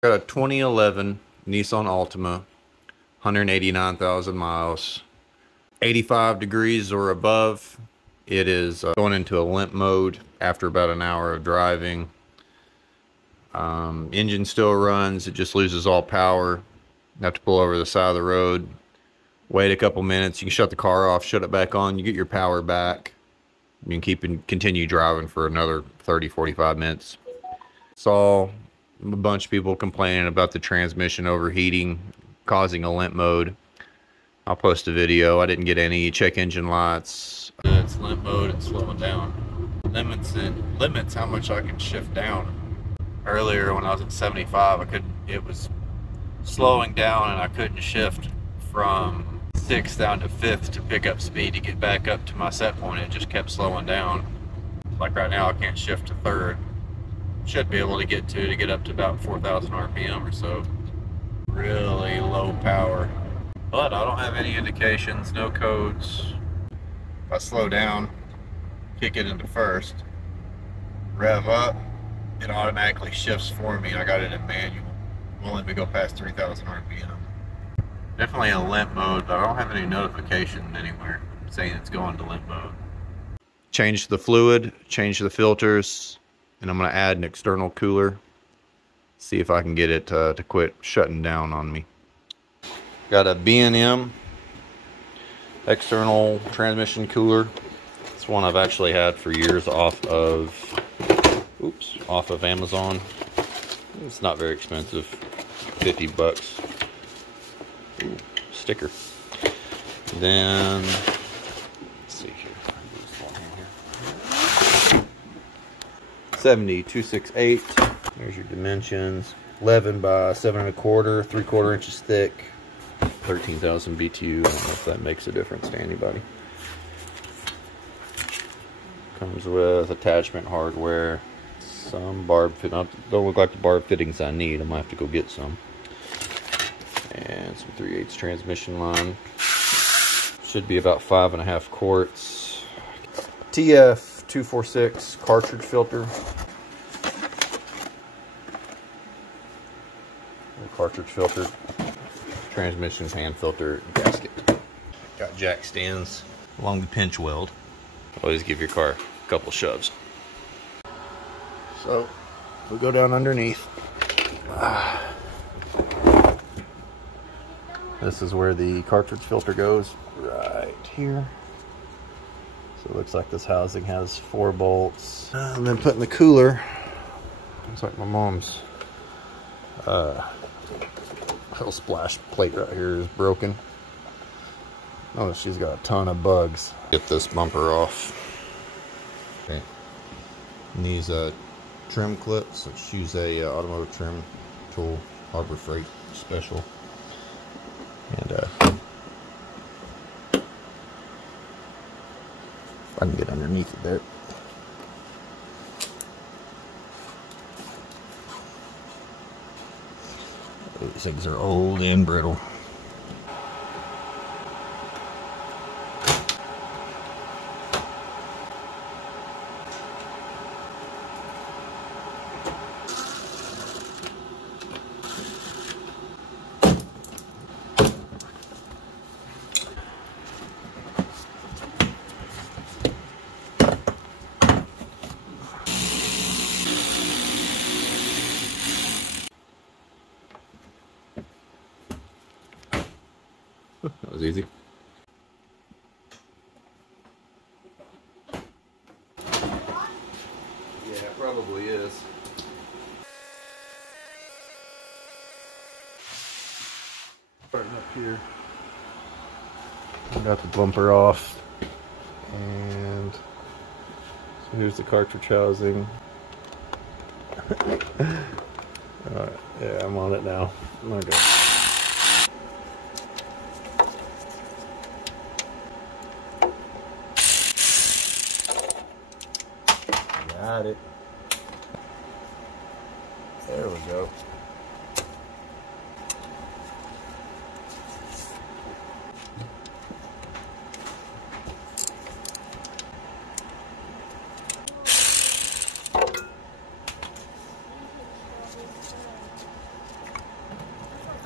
Got a 2011 Nissan Altima, 189,000 miles, 85 degrees or above. It is going into a limp mode after about an hour of driving. Engine still runs, it just loses all power. You have to pull over the side of the road, wait a couple minutes. You can shut the car off, shut it back on, you get your power back. You can continue driving for another 30-45 minutes. Saw a bunch of people complaining about the transmission overheating, causing a limp mode. I'll post a video. I didn't get any check engine lights. It's limp mode and slowing down. Limits how much I can shift down. Earlier when I was at 75, it was slowing down and I couldn't shift from 6th down to 5th to pick up speed to get back up to my set point. It just kept slowing down. Like right now I can't shift to 3rd. Should be able to get up to about 4,000 RPM or so. Really low power. But I don't have any indications, no codes. If I slow down, kick it into 1st, rev up, it automatically shifts for me. I got it in manual. Won't let me go past 3,000 RPM. Definitely a limp mode, but I don't have any notification anywhere saying it's going to limp mode. Change the fluid, change the filters, and I'm going to add an external cooler. See if I can get it to quit shutting down on me. Got a B&M external transmission cooler. It's one I've actually had for years off of Amazon. It's not very expensive, 50 bucks. Ooh, sticker. Then let's see here. 70268. There's your dimensions. 11 by 7 1/4, 3/4 inches thick. 13,000 BTU. I don't know if that makes a difference to anybody. Comes with attachment hardware. Some barb fit. Don't look like the barb fittings I need. I might have to go get some. And some 3/8 transmission line. Should be about 5.5 quarts. TF246 cartridge filter. Cartridge filter. Transmission hand filter gasket. Got jack stands along the pinch weld. Always give your car a couple shoves. So we go down underneath. This is where the cartridge filter goes, right here. So it looks like this housing has 4 bolts. And then putting the cooler, looks like my mom's little splash plate right here is broken. Oh, she's got a ton of bugs. Get this bumper off. Okay. And these trim clips, let's use a automotive trim tool, Harbor Freight special. And if I can get underneath it there. These things are old and brittle. That was easy. Yeah, it probably is. Starting up here. I got the bumper off. And so here's the cartridge housing. Alright, yeah, I'm on it now. Okay. Got it. There we go.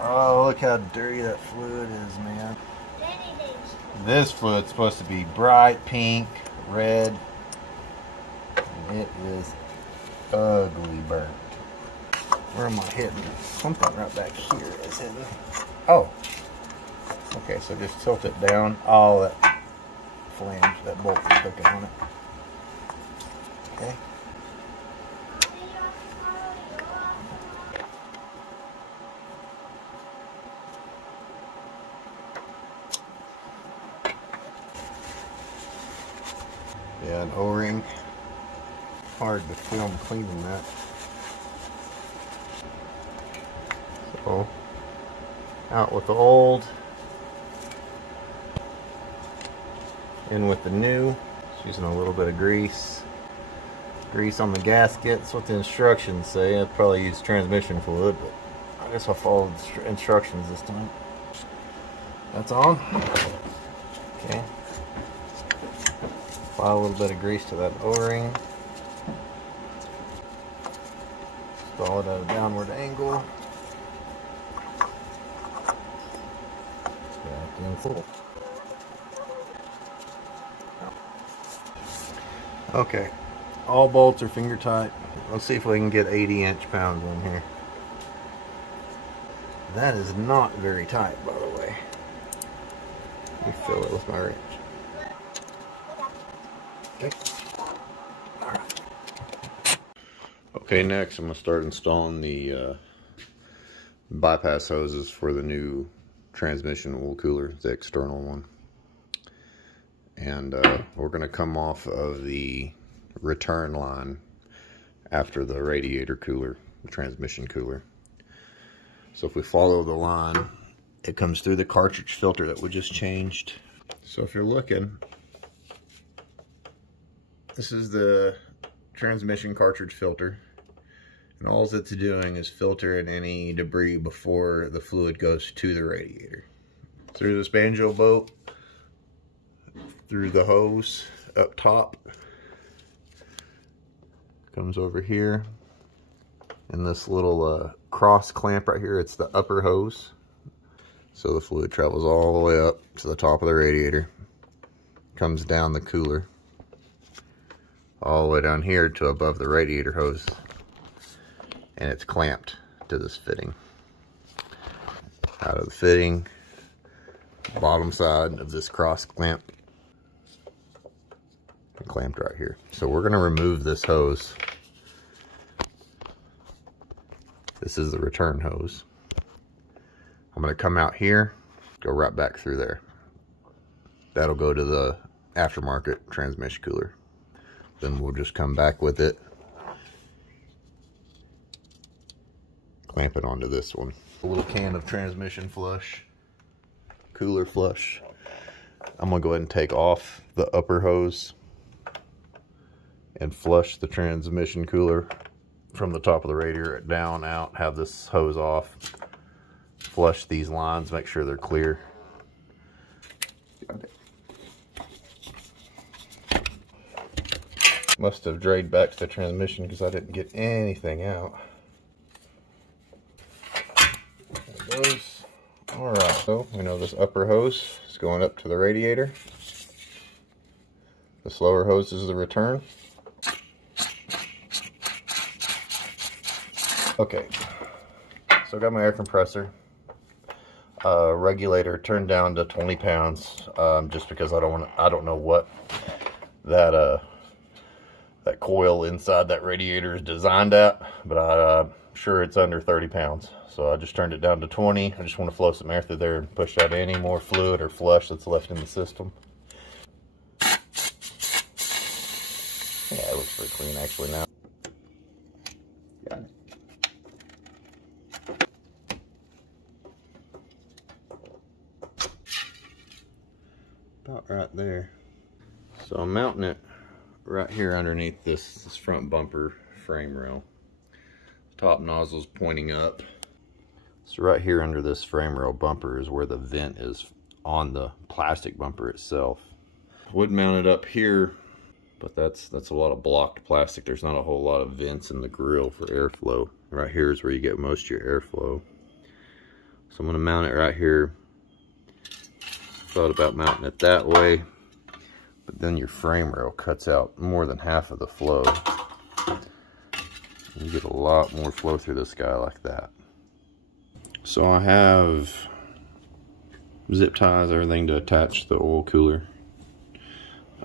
Oh, look how dirty that fluid is, man. This fluid's supposed to be bright pink, red. And it is ugly burnt. Where am I hitting? Something right back here is hitting. Oh. Okay, so just tilt it down. All that flange, that bolt is hooking on it. Okay. Yeah, an O-ring. Hard to film cleaning that. So, out with the old, in with the new. Just using a little bit of grease. Grease on the gasket. That's what the instructions say. I'd probably use transmission fluid, but I guess I'll follow the instructions this time. That's on. Okay. Apply a little bit of grease to that O-ring. Install it at a downward angle. Back in full. Okay, all bolts are finger tight. Let's see if we can get 80 inch-pounds on here. That is not very tight, by the way. Let me fill it with my wrench. Okay. Alright. Okay, next I'm going to start installing the bypass hoses for the new transmission oil cooler, the external one. And we're going to come off of the return line after the radiator cooler, the transmission cooler. So if we follow the line, it comes through the cartridge filter that we just changed. So if you're looking, this is the transmission cartridge filter, and all it's doing is filtering any debris before the fluid goes to the radiator. So there's this banjo bolt through the hose up top, comes over here, and this little cross clamp right here, it's the upper hose, so the fluid travels all the way up to the top of the radiator, comes down the cooler all the way down here to above the radiator hose, and it's clamped to this fitting. Out of the fitting, bottom side of this cross clamp, clamped right here. So we're going to remove this hose. This is the return hose. I'm going to come out here, go right back through there. That'll go to the aftermarket transmission cooler. Then we'll just come back with it, clamp it onto this one. A little can of transmission flush, cooler flush. I'm going to go ahead and take off the upper hose and flush the transmission cooler from the top of the radiator down, out, have this hose off, flush these lines, make sure they're clear. Must have drained back to the transmission because I didn't get anything out. There it goes. Alright, so we know this upper hose is going up to the radiator. This lower hose is the return. Okay, so I got my air compressor regulator turned down to 20 pounds, just because I don't know what that that coil inside that radiator is designed at, but I'm sure it's under 30 pounds. So I just turned it down to 20. I just want to flow some air through there and push out any more fluid or flush that's left in the system. Yeah, it looks pretty clean actually now. Got it. About right there. So I'm mounting it right here underneath this front bumper frame rail. Top nozzle's pointing up. So right here under this frame rail bumper is where the vent is on the plastic bumper itself. Would mount it up here, but that's a lot of blocked plastic. There's not a whole lot of vents in the grill for airflow. Right here is where you get most of your airflow. So I'm going to mount it right here. Thought about mounting it that way, but then your frame rail cuts out more than half of the flow. You get a lot more flow through this guy like that. So I have zip ties, everything to attach the oil cooler.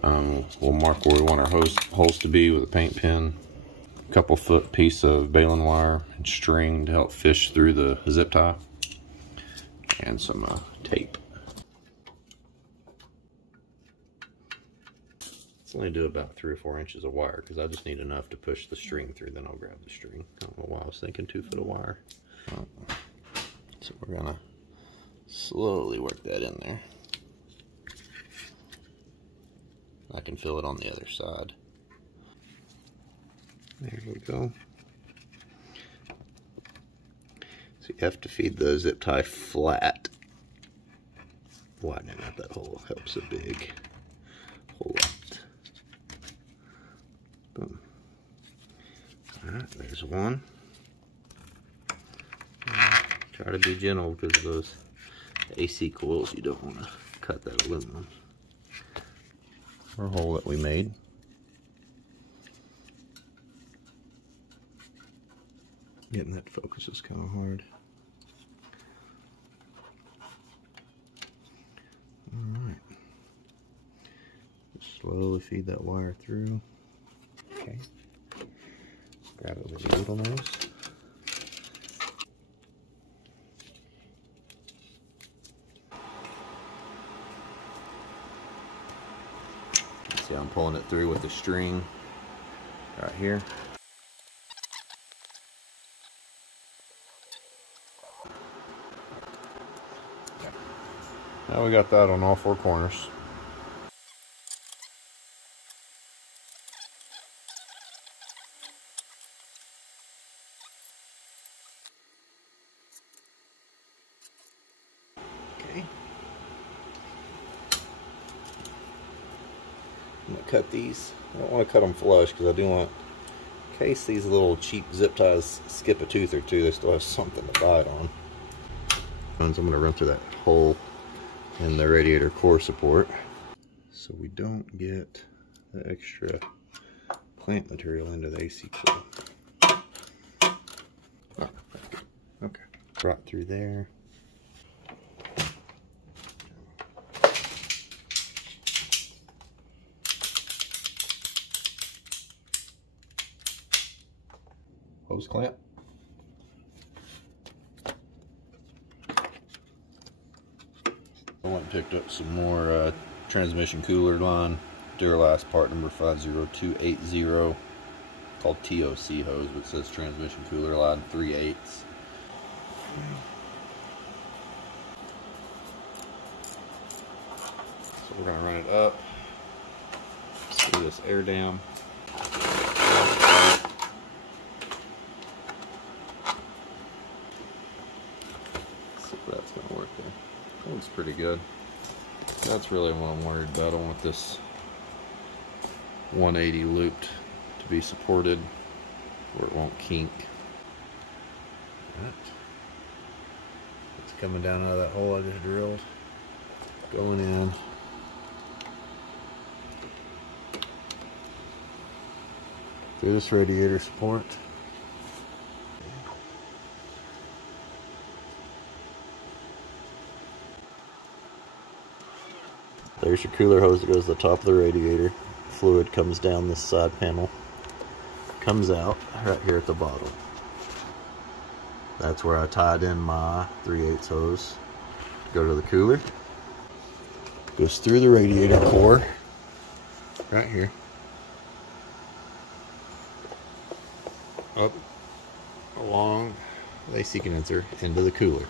We'll mark where we want our holes to be with a paint pen. A couple foot piece of baling wire and string to help fish through the zip tie. And some tape. Let's only do about 3 or 4 inches of wire because I just need enough to push the string through, then I'll grab the string. I don't know why I was thinking 2 foot of wire. So we're gonna slowly work that in there. I can feel it on the other side. There we go. So you have to feed the zip tie flat. Widening out that hole helps a big whole lot. Boom. Alright, there's one. Try to be gentle because of those AC coils. You don't want to cut that aluminum. Our hole that we made. Getting that focus is kind of hard. Alright. Just slowly feed that wire through. Okay. Grab it with the needle nose. See, I'm pulling it through with the string right here. Now we got that on all 4 corners. Okay. I'm gonna cut these. I don't want to cut them flush because I do want, in case these little cheap zip ties skip a tooth or two, they still have something to bite on. I'm gonna run through that hole in the radiator core support so we don't get the extra clamp material into the AC coil. Oh, that's good. Okay, right through there. Hose clamp. I went and picked up some more transmission cooler line, Duralast part number 50280, called TOC hose, but it says transmission cooler line 3/8. So we're gonna run it up through this air dam. See if that's gonna work there. That looks pretty good. That's really what I'm worried about. I want this 180 looped to be supported where it won't kink. Right. It's coming down out of that hole I just drilled. Going in. Through this radiator support. There's your cooler hose that goes to the top of the radiator. Fluid comes down this side panel, comes out right here at the bottom. That's where I tied in my 3/8 hose. Go to the cooler. Goes through the radiator core, right here. Up along the AC condenser into the cooler.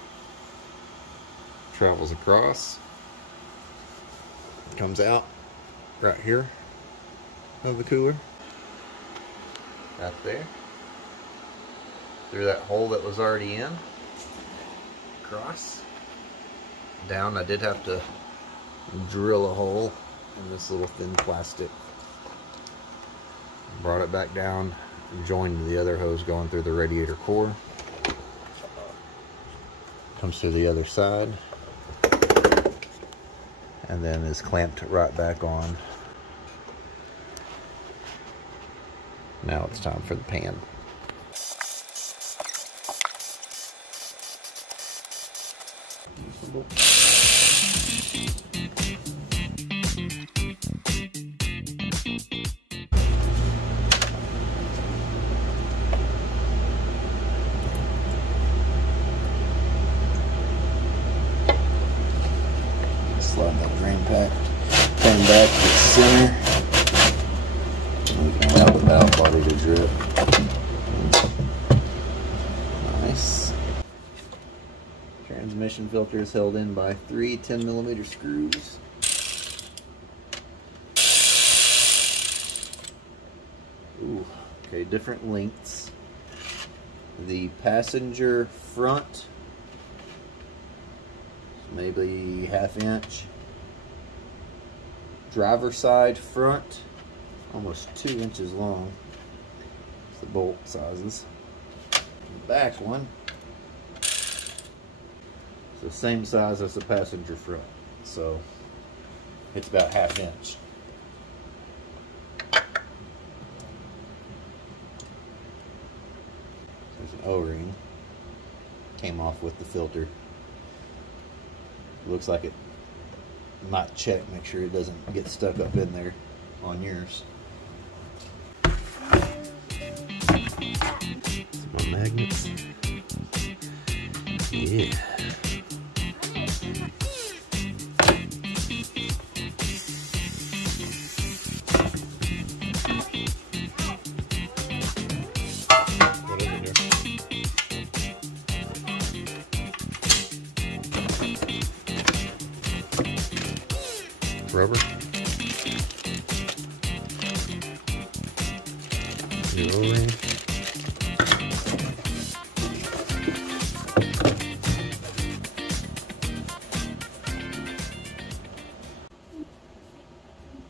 Travels across. Comes out right here of the cooler, right there, through that hole that was already in, across, down. I did have to drill a hole in this little thin plastic, brought it back down, joined the other hose going through the radiator core. Comes through the other side. And then is clamped right back on. Now it's time for the pan. Slide that drain pan back to the center. And we can allow the valve body to drip. Nice. Transmission filter is held in by 3 10mm screws. Ooh, okay, different lengths. The passenger front, maybe 1/2 inch. Driver side front, almost 2 inches long. It's the bolt sizes. The back one, it's the same size as the passenger front, so it's about 1/2 inch. There's an O-ring, came off with the filter. Looks like it might check, make sure it doesn't get stuck up in there on yours. Some more magnets. Yeah. Rubber. The O-ring.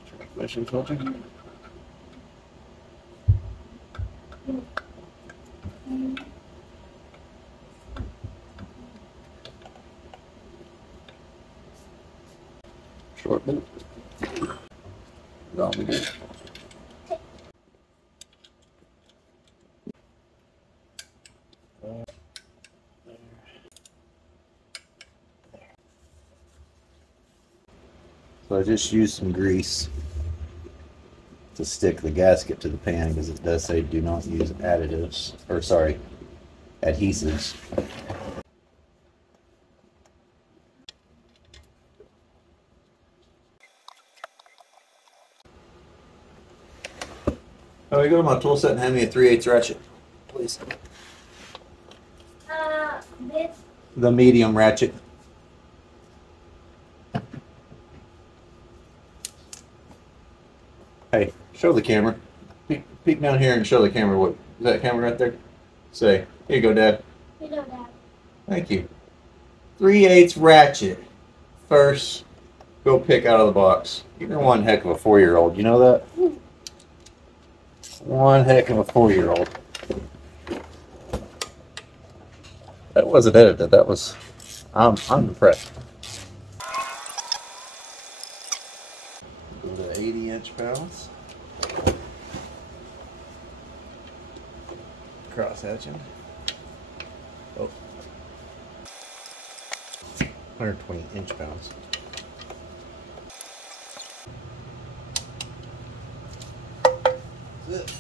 Transmission filter. Short bolt. Long bolt. So I just used some grease to stick the gasket to the pan because it does say do not use additives, or sorry, adhesives. Oh, you go to my tool set and hand me a 3/8 ratchet, please. This? The medium ratchet. Hey, show the camera. Peek down here and show the camera what. Is that camera right there? Say, here you go, Dad. You know that. Thank you. 3/8 ratchet. First, go pick out of the box. You're one heck of a 4-year-old. You know that? One heck of a 4-year-old. That wasn't edited. That was. I'm impressed. Go to 80-inch pounds. Cross hatching. Oh. 120-inch pounds. That's it.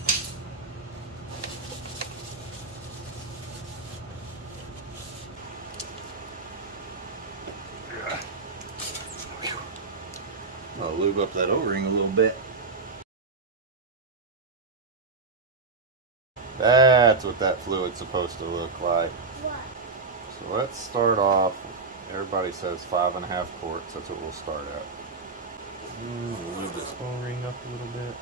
I'll lube up that O-ring a little bit. That's what that fluid's supposed to look like. What? So let's start off. Everybody says 5.5 quarts. That's what we'll start at. We'll lube this O-ring up a little bit.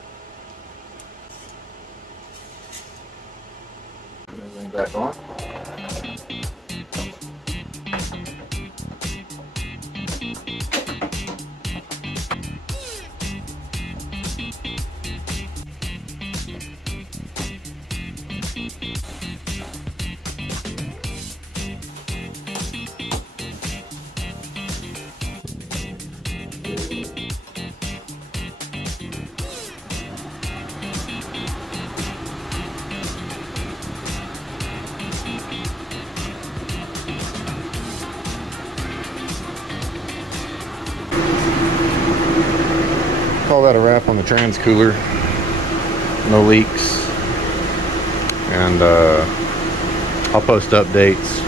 Everything back on. call that a wrap on the trans cooler. No leaks. And I'll post updates.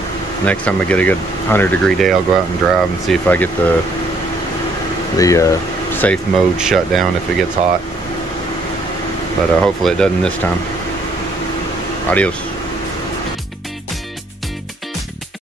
Next time I get a good 100-degree day, I'll go out and drive and see if I get the safe mode shut down if it gets hot. But hopefully it doesn't this time. Adios.